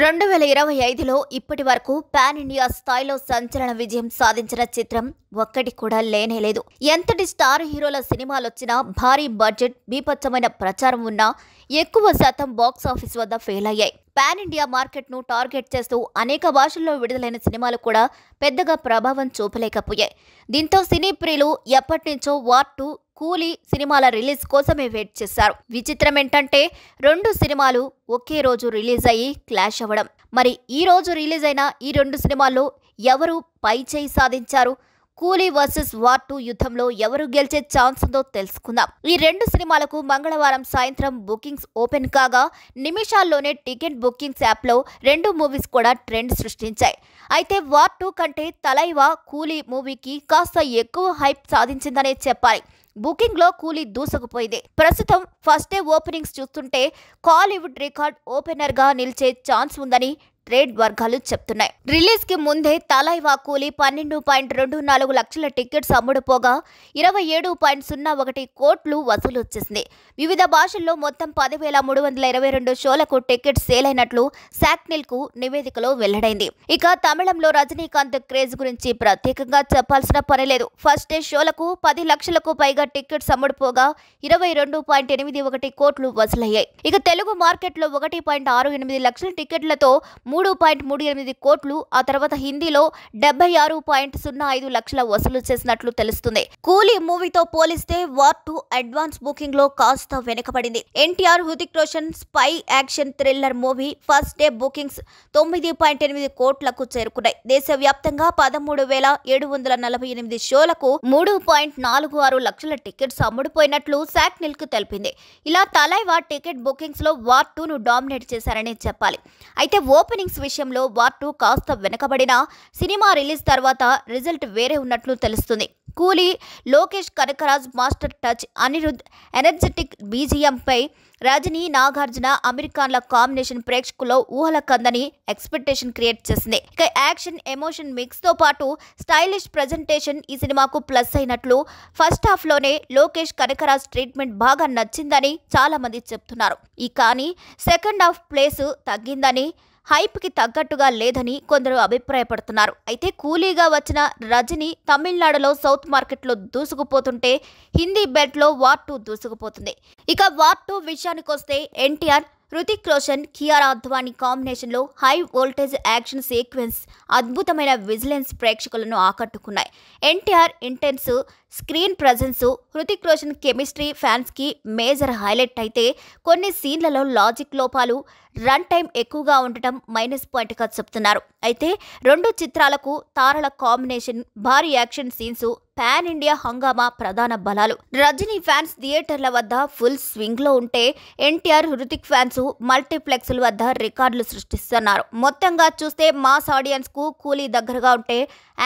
2025లో ఇప్పటి వరకు pan India స్థాయిలో సంచలన విజయం సాధించిన చిత్రం ఒక్కటి కూడా లేనేలేదు. ఎంతటి స్టార్ హీరోల సినిమాలొచ్చినా, భారీ బడ్జెట్, బీభత్సమైన ప్రచారం ఉన్నా ఎక్కువ శాతం బాక్స్ ఆఫీస్ వద్ద ఫెయిల్ అయ్యాయి. పాన్ ఇండియా మార్కెట్ను టార్గెట్ చేస్తూ అనేక భాషల్లో విడుదలైన సినిమాలు కూడా పెద్దగా ప్రభావం చూపలేకపోయాయి. దీంతో సినీ ప్రియులు ఎప్పటినుంచో వార్ 2, కూలీ సినిమాల రిలీజ్ కోసమే వెయిట్ చేశారు. విచిత్రం ఏంటంటే రెండు సినిమాలు ఒకే రోజు రిలీజ్ అయ్యి క్లాష్ అవ్వడం. మరి ఈ రోజు రిలీజ్ అయిన ఈ రెండు సినిమాల్లో ఎవరు పై చేయి సాధించారు? కూలీ వర్సెస్ వార్ 2 యుద్ధంలో ఎవరు గెలిచే ఛాన్స్ ఉందో తెలుసుకుందాం. ఈ రెండు సినిమాలకు మంగళవారం సాయంత్రం బుకింగ్స్ ఓపెన్ కాగా నిమిషాల్లోనే టికెట్ బుకింగ్స్ యాప్లో రెండు మూవీస్ కూడా ట్రెండ్ సృష్టించాయి. అయితే వార్ 2 కంటే తలైవా కూలీ మూవీకి కాస్త ఎక్కువ హైప్ సాధించిందనే చెప్పాలి. బుకింగ్ లో కూలీ దూసుకుపోయింది. ప్రస్తుతం ఫస్ట్ డే ఓపెనింగ్స్ చూస్తుంటే కాలీవుడ్ రికార్డ్ ఓపెనర్ గా నిలిచే ఛాన్స్ ఉందని ట్రేడ్ వర్గాలు చెప్తున్నాయి. రిలీజ్ కి ముందే తలైవా కూలీ 12.24 లక్షల టికెట్స్ అమ్ముడుపోగా 27.01 కోట్లు వసూలు వచ్చేసింది. వివిధ భాషల్లో మొత్తం 10,322 షోలకు టికెట్స్ సేల్ అయినట్లు శాక్నిల్ కు నివేదికలో వెల్లడైంది. ఇక తమిళంలో రజనీకాంత్ క్రేజ్ గురించి ప్రత్యేకంగా చెప్పాల్సిన పనిలేదు. ఫస్ట్ డే షోలకు 10 లక్షలకు పైగా టికెట్స్ అమ్ముడుపోగా 22.81 కోట్లు వసూలయ్యాయి. ఇక తెలుగు మార్కెట్లో 1.68 లక్షల టికెట్లతో 3.38 కోట్లు, ఆ తర్వాత హిందీలో 76.05 లక్షల వసూలు చేసినట్లు తెలుస్తుంది. కూలీ మూవీతో పోలిస్తే వార్ 2 అడ్వాన్స్ బుకింగ్ లో కాస్త వెనుకబడింది. NTR, Hrithik Roshan spy action thriller movie first day bookings 9.8 కోట్లకు చేరుకున్నాయి. దేశవ్యాప్తంగా 13,748 షోలకు 3.46 లక్షల టికెట్స్ అమ్ముడుపోయినట్లు శాక్నిల్ కు తెలిపింది. ఇలా తలైవా టికెట్ బుకింగ్స్ లో వార్ 2 ను డామినేట్ చేశారనే చెప్పాలి. అయితే ఓపెనింగ్స్ విషయంలో వార్ 2 కాస్త వెనకబడినా సినిమా రిలీజ్ తర్వాత రిజల్ట్ వేరే ఉన్నట్లు తెలుస్తుంది. Coolie Lokesh Kanagaraj master touch, Anirudh energetic BGM పై రజనీ, నాగార్జున, అమెరికాన్ల కాంబినేషన్ ప్రేక్షకుల్లో ఊహల కందని ఎక్స్పెక్టేషన్ క్రియేట్ చేసింది. ఇక యాక్షన్, ఎమోషన్ మిక్స్ తో పాటు స్టైలిష్ ప్రెజెంటేషన్ ఈ సినిమాకు ప్లస్ అయినట్లు ఫస్ట్ హాఫ్ లోనే లోకేష్ కనకరాజ్ ట్రీట్మెంట్ బాగా నచ్చిందని చాలా మంది చెప్తున్నారు. కానీ సెకండ్ హాఫ్ ప్లేస్ తగ్గిందని, హైప్ కి తగ్గట్టుగా లేదని కొందరు అభిప్రాయపడుతున్నారు. అయితే కూలీగా వచ్చిన రజనీ తమిళనాడులో సౌత్ మార్కెట్లో దూసుకుపోతుంటే హిందీ బెల్ట్ లో వార్ 2 దూసుకుపోతుంది. ఇక వార్ 2 విషయానికొస్తే ఎన్టీఆర్, హృతిక్ రోషన్, కియారా అద్వానీ కాంబినేషన్లో హై వోల్టేజ్ యాక్షన్ సీక్వెన్స్, అద్భుతమైన విజిలెన్స్ ప్రేక్షకులను ఆకట్టుకున్నాయి. NTR intense screen presence, Hrithik Roshan chemistry fans కి మేజర్ హైలైట్ అయితే కొన్ని సీన్లలో లాజిక్ లోపాలు, రన్ టైం ఎక్కువగా ఉండటం మైనస్ పాయింట్ గా చెప్తున్నారు. అయితే రెండు చిత్రాలకు తారల కాంబినేషన్, భారీ యాక్షన్ సీన్స్, పాన్ ఇండియా హంగామా ప్రధాన బలాలు. రజనీ ఫ్యాన్స్ థియేటర్ల వద్ద ఫుల్ స్వింగ్ లో ఉంటే ఎన్టీఆర్, హృతిక్ ఫ్యాన్స్ మల్టీప్లెక్స్ల వద్ద రికార్డులు సృష్టిస్తున్నారు. మొత్తంగా చూస్తే మాస్ ఆడియన్స్ కు కూలీ దగ్గరగా ఉంటే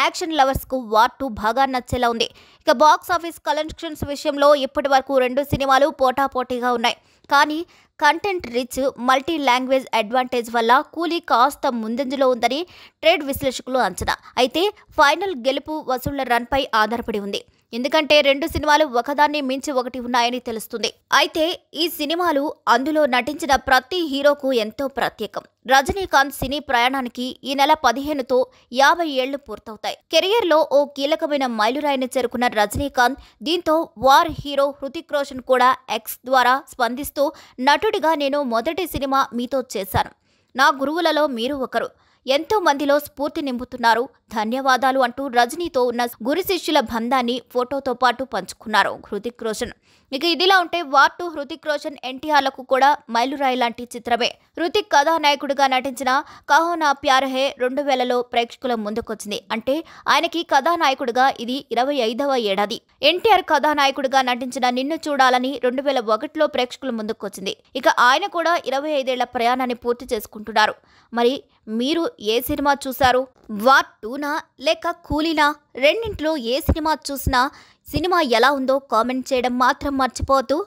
యాక్షన్ లవర్స్ కు వార్ 2 బాగా నచ్చేలా ఉంది. ఇక బాక్స్ ఆఫీస్ కలెక్షన్స్ విషయంలో ఇప్పటి వరకు రెండు సినిమాలు పోటాపోటీగా ఉన్నాయి. కానీ content rich, multi language advantage వల్ల కూలీ కాస్త ముందంజలో ఉందని ట్రేడ్ విశ్లేషకులు అంచనా. అయితే ఫైనల్ గెలుపు వసూళ్ల రన్ పై ఆధారపడి ఉంది. ఎందుకంటే రెండు సినిమాలు ఒకదాన్ని మించి ఒకటి ఉన్నాయని తెలుస్తుంది. అయితే ఈ సినిమాలు అందులో నటించిన ప్రతి హీరోకు ఎంతో ప్రత్యేకం. రజనీకాంత్ సినీ ప్రయాణానికి ఈ నెల 15తో 50 ఏళ్లు పూర్తవుతాయి. కెరియర్ లో ఓ కీలకమైన మైలురాయిని చేరుకున్న రజనీకాంత్ దీంతో వార్ హీరో హృతిక్ రోషన్ కూడా ఎక్స్ ద్వారా స్పందిస్తూ నటుడిగా నేను మొదటి సినిమా మీతో చేశాను. నా గురువులలో మీరు ఒకరు. ఎంతో మందిలో స్ఫూర్తి నింపుతున్నారు. ధన్యవాదాలు అంటూ రజనీతో ఉన్న గురు శిష్యుల బంధాన్ని ఫోటోతో పాటు పంచుకున్నారు హృతిక్ రోషన్. ఇక ఇదిలా ఉంటే వార్ 2 హృతిక్ రోషన్, ఎన్టీఆర్లకు కూడా మైలురాయి లాంటి చిత్రమే. హృతిక్ కథానాయకుడిగా నటించిన కహో నా ప్యార్ హై 2000లో ప్రేక్షకుల ముందుకొచ్చింది. అంటే ఆయనకి కథానాయకుడిగా ఇది 25వ ఏడాది. ఎన్టీఆర్ కథానాయకుడిగా నటించిన నిన్ను చూడాలని 2001లో ప్రేక్షకుల ముందుకొచ్చింది. ఇక ఆయన కూడా 25 ఏళ్ల ప్రయాణాన్ని పూర్తి చేసుకుంటున్నారు. మరి మీరు ఏ సినిమా చూశారు? వార్ 2నా లేక కూలీనా? రెండింటిలో ఏ సినిమా చూసినా సినిమా ఎలా ఉందో కామెంట్ చేయడం మాత్రం మర్చిపోవద్దు.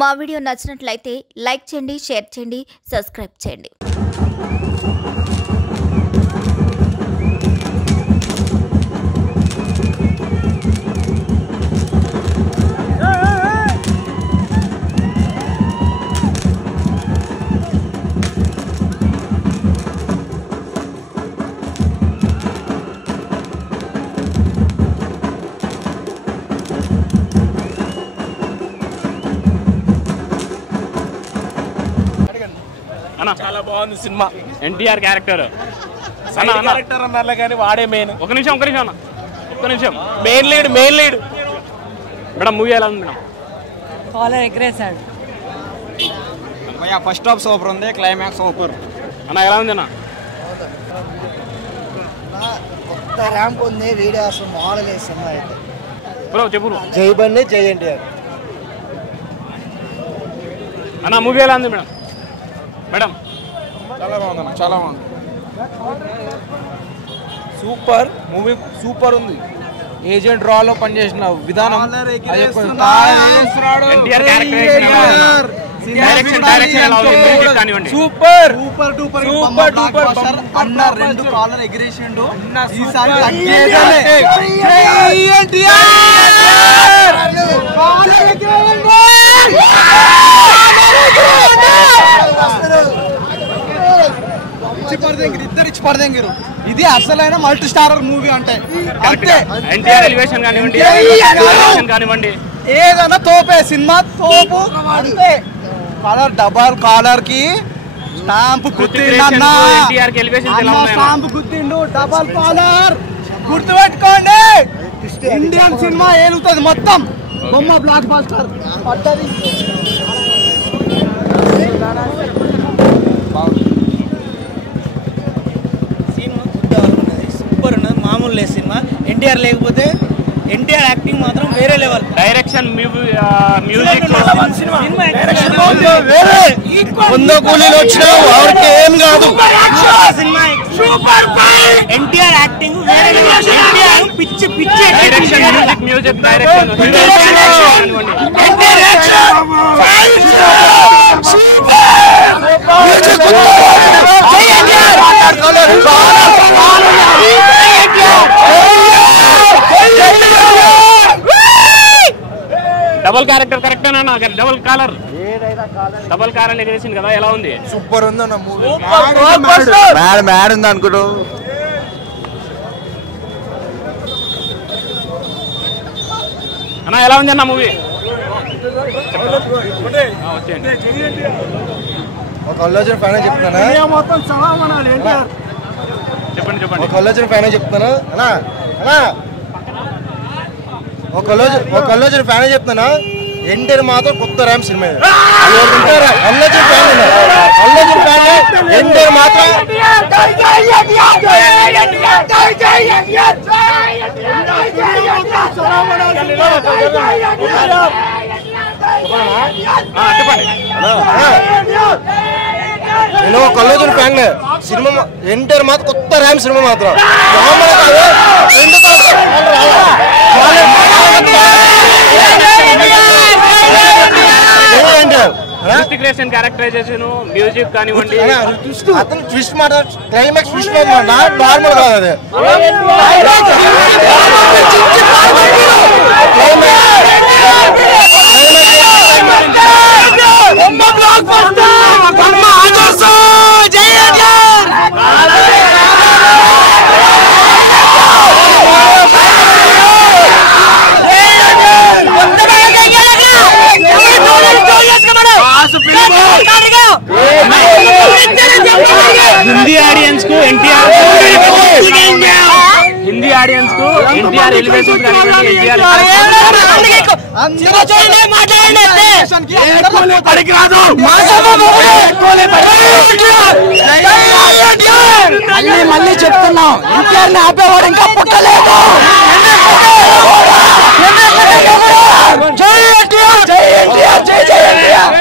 మా వీడియో నచ్చినట్లయితే లైక్ చేయండి, షేర్ చేయండి, సబ్స్క్రైబ్ చేయండి. అన్న చాలా బాగుంది సినిమా. ఎన్టీఆర్ క్యారెక్టర్ క్యారెక్టర్ అన్నారులే కానీ వాడే మెయిన్. ఒక నిమిషం అన్న ఒక్క నిమిషం. మెయిన్ లీడ్ మేడం మూవీ ఎలా ఉంది మేడం? కాలర్ ఎగరేసాడు. ఫస్ట్ హాఫ్ సూపర్ ఉంది, క్లైమాక్స్ సూపర్. అన్న ఎలా ఉంది అన్న? కొత్త ర్యాంప్ ఉంది, వీడియో అసలు మోడల్ వేస్తున్నా అయితే బ్రో చెప్పు. జై బండి జై ఎన్టీఆర్. అన్న మూవీ ఎలా ఉంది మేడం? మేడం చాలా బాగుంది, చాలా బాగుంది. సూపర్ మూవీ, సూపర్ ఉంది. ఏజెంట్ రాలో పనిచేసిన విధానం, ఎన్టీఆర్ క్యారెక్టర్ డైరెక్షన్ ఎలా ఉంది? మ్యూజిక్ కానివ్వండి. Super super duper super duper అన్న 2 కాలర్ ఎగిరేసిండు. ఈసారి ఇద్దరు ఇచ్చి పడదెంగిరు. ఇది అసలైన మల్టీ స్టారర్ మూవీ అంటే ఎన్టీఆర్ ఎలివేషన్ కానివ్వండి, ఏదైనా తోపే సినిమా, తోపు అంతే. కాలర్ డబల్ కాలర్ కి స్టాంప్ గుర్తిండు, స్టాంప్ గుర్తిండు, డబల్ కాలర్ గుర్తుపెట్టుకోండి. ఇండియన్ సినిమా ఏలుతుంది మొత్తం. బొమ్మ బ్లాక్ బాస్టర్ పడ్డది. సూపర్ ఉన్నది, మామూలు లేదు సినిమా. ఎన్టీఆర్ లేకపోతే ఎన్టీఆర్ యాక్టింగ్ మాత్రం వేరే లెవెల్. డైరెక్షన్ మ్యూజిక్ ఏం కాదు. ఎన్టీఆర్ యాక్టింగ్ వేరే లెవెల్. ఎన్టీఆర్ పిచ్చి direction music direction double character కరెక్టేనా? డబల్ కాలర్ ఎగరేసింది కదా, ఎలా ఉంది? సూపర్ ఉంది అన్న మూవీ. మ్యాడ్ ఉంది అనుకుంటూ. అన్న ఎలా ఉంది అన్న మూవీ? ఒక అల్లుజన్ ఫ్యాన్ చెప్తానా? చెప్పండి. ఒక అల్లుజన్ ఫ్యాన్ చెప్తాను అన్నా అన్నా ఒక అల్లుజన్ ఫ్యాన్ చెప్తానా? ఎన్టీఆర్ మాత్రం కొత్త ర్యామ్ సినిమా. అల్లుజన్ ఫ్యాన్ ఎన్టీఆర్ మాత్రం నేను ఒక అల్లుజన్ ఫ్యాన్. సినిమా ఎన్టీఆర్ మాత్రం కొత్త ర్యామ్ సినిమా మాత్రం. క్యారెక్టరైజేషన్ మ్యూజిక్ కానివ్వండి, అతను ట్విస్ట్ మాట క్లైమాక్స్ ట్విస్ట్ నార్మల్ కాదు అది. హిందీ ఆడియన్స్ కు ఎన్టీఆర్ ఎలివేషన్ మళ్ళీ చెప్తున్నాం, ఎన్టీఆర్ ని ఆపేవాడు ఇంకా పుట్టలేదు. జై ఎన్టీఆర్, జై ఎన్టీఆర్, జై జై ఎన్టీఆర్.